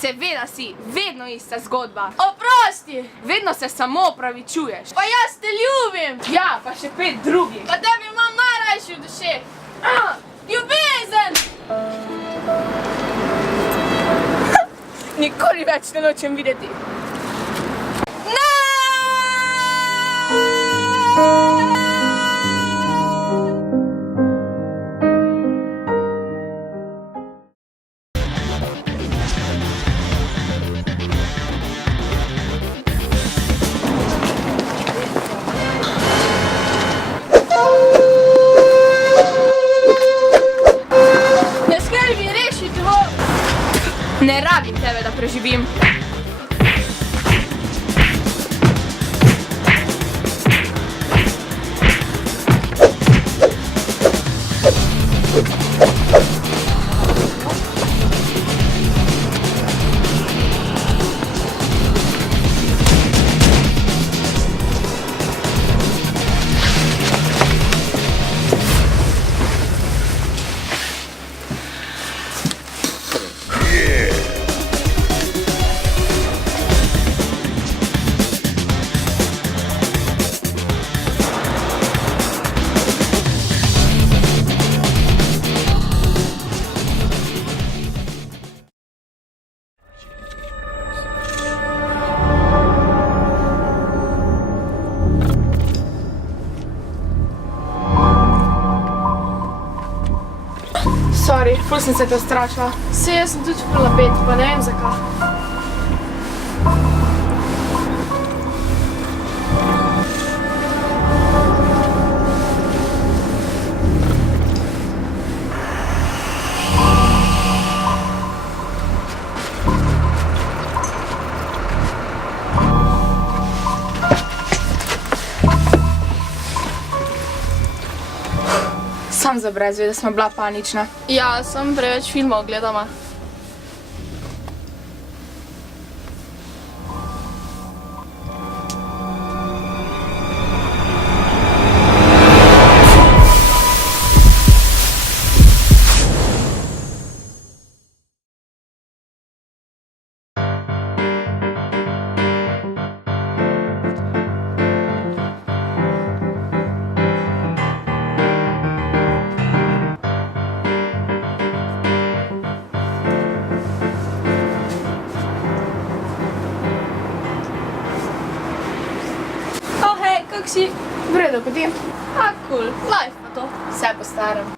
Seveda si, vedno ista zgodba. Oprosti! Vedno se samo opravičuješ. Pa jaz te ljubim! Ja, pa še 5 drugih. Pa tebi imam najrajši v duši! Ljubezen! Nikoli več ne nočem videti. Ne skrbi, reši to! Ne rabim tebe, da preživim. Sorry, ful sem se te ustrašila. Saj jaz sem tudi ful napet, pa ne vem zakaj. Sam za brezvede smo bila panična. Ja, sem preveč filmov gledama. Kako si? V redu, pa ti? A, cool, life pa to. Vse po starem.